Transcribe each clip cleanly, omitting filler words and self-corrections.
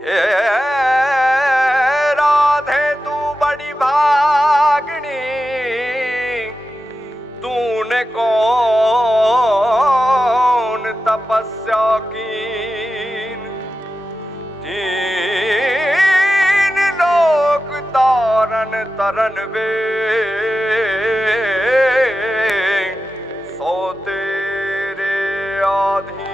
हे राधे तू बड़ी भागनी, तूने कौन तपस्या कीन, तीन लोक तारन तरन वे सो तेरे आधीन।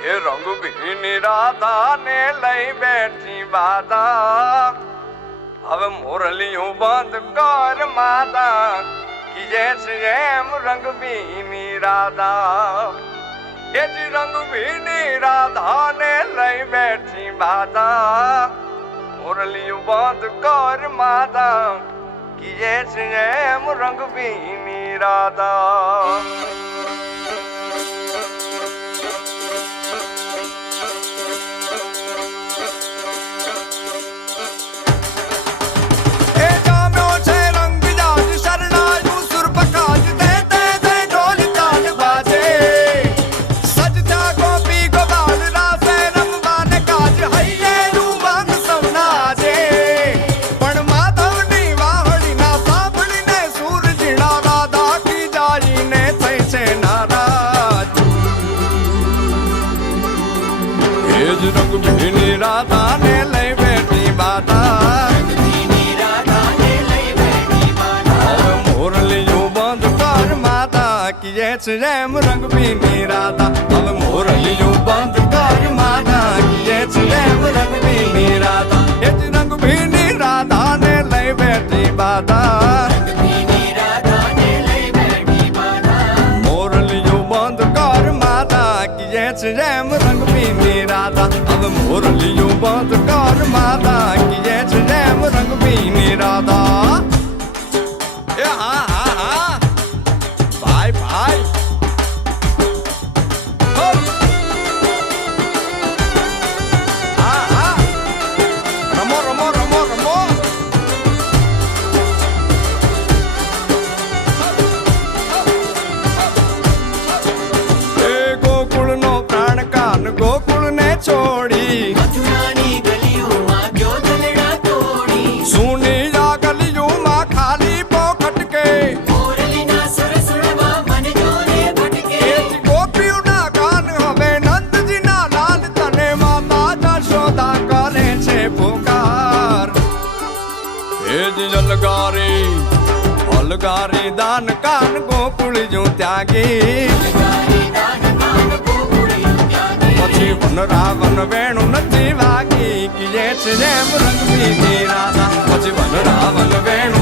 ये रंग भी राधा ने लई बैठी बाधा, अब मुरलियों बंद कर माता कि जैसे रंग भी राधा। ये जी रंग भी राधा ने लई बैठी बाधा, मुरलियों बंद कर माता कि जैसे रंग भी राधा। रंग भीनी राधा ने लई बैठी बाधा, मुरलियों बंद कर माता कि जैसे रंग भीनी राधा। अब मुरलियों बंद कर माता कि जैसे रंग भीनी राधा। ये रंग भीनी राधा ने लई बैठी बाधा, मुरलियों बंद कर माता कि जैसे रंग भीनी राधा। अब मुरलियों बंद कर माता कि जैसे रंग भीनी राधा। हाँ हाँ हाँ भाई भाई हाँ हाँ रमो रमो रमो रमो। गोकुल नो प्राण कान गोकुल ने छोड़ी, मथुरानी गलियों मां क्यों दलड़ा तोड़ी। सुनी जा गलियों मां खाली पोखट के, मुरली ना सुर सुरवा मन जोरे भटके। गोपियों ना कान हवे नंद जी ना लाल तने माता जशोदा करे छे पुकार। हे जी अलगारी अलगारी दान कान गोकुल जो त्यागी, પછી વન રાવણ વેણુ નથી વાગી કે જે છે રંગ ભીની રાધા। પછી વન રાવણ વેણુ